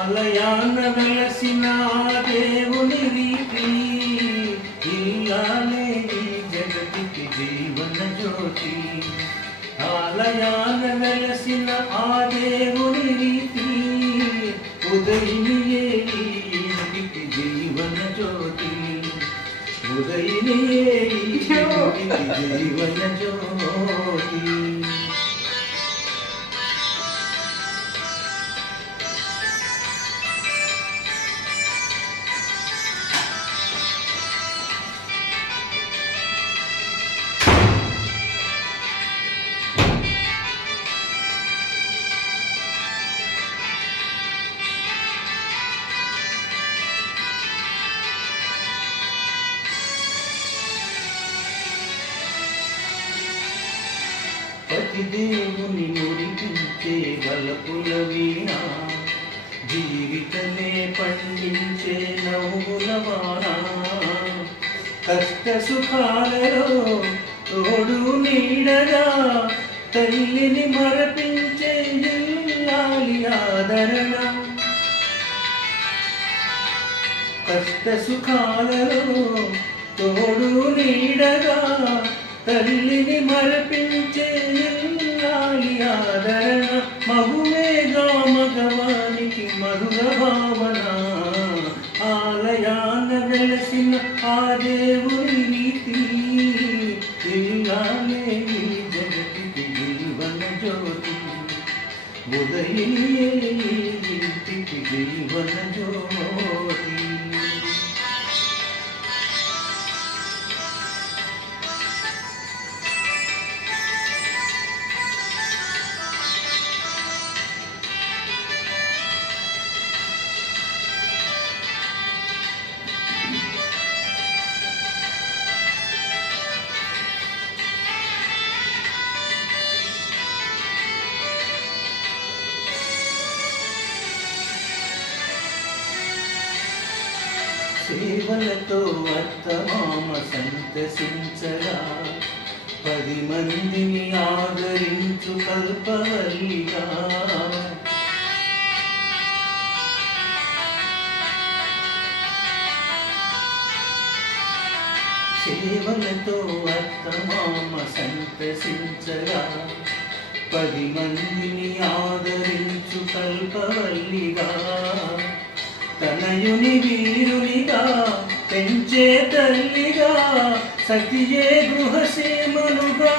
ఆలయాన వెలసిన దేవుని రీతి ఇల్లాలే ఈ జగతికి జీవన జ్యోతి. ఆలయాన వెలసిన ఆ దేవుని రీతి ఉదయినియే ఈ ఇంటికి జీవన జ్యోతి. ఉదయినియే ఈ ఇంటికి జీవన జ్యోతి. పతి దేవుని మురిపించే వలపుల వీణ, జీవితమే పండించే నవ్వుల వాన. కష్ట సుఖాలలో తోడు నీడగా తల్లిని మరపించే ఇల్లాలి ఆదరణ. కష్ట సుఖాలలో తోడు నీడగా తల్లిని మరపించే ఇల్లాలి ఆదరణ. మగువేగా మగవానికి మధుర భావన. ఆలయాన వెలసిన ఆ దేవుని నీతి ఇల్లాలే ఈ జగతికి జీవన జ్యోతి. ఉదయినియే ఈ ఇంటికి జీవన జ్యోతి. సేవలతో అత్తమామ సంతసించగా 10 మందిని ఆదరించు కల్పవల్లిగా. సేవలతో అత్తమామ సంతసించగా 10 మందిని ఆదరించు కల్పవల్లిగా. తనయుని వీరునిగా పెంచే తల్లిగా, సఖియే గృహసీమనుగా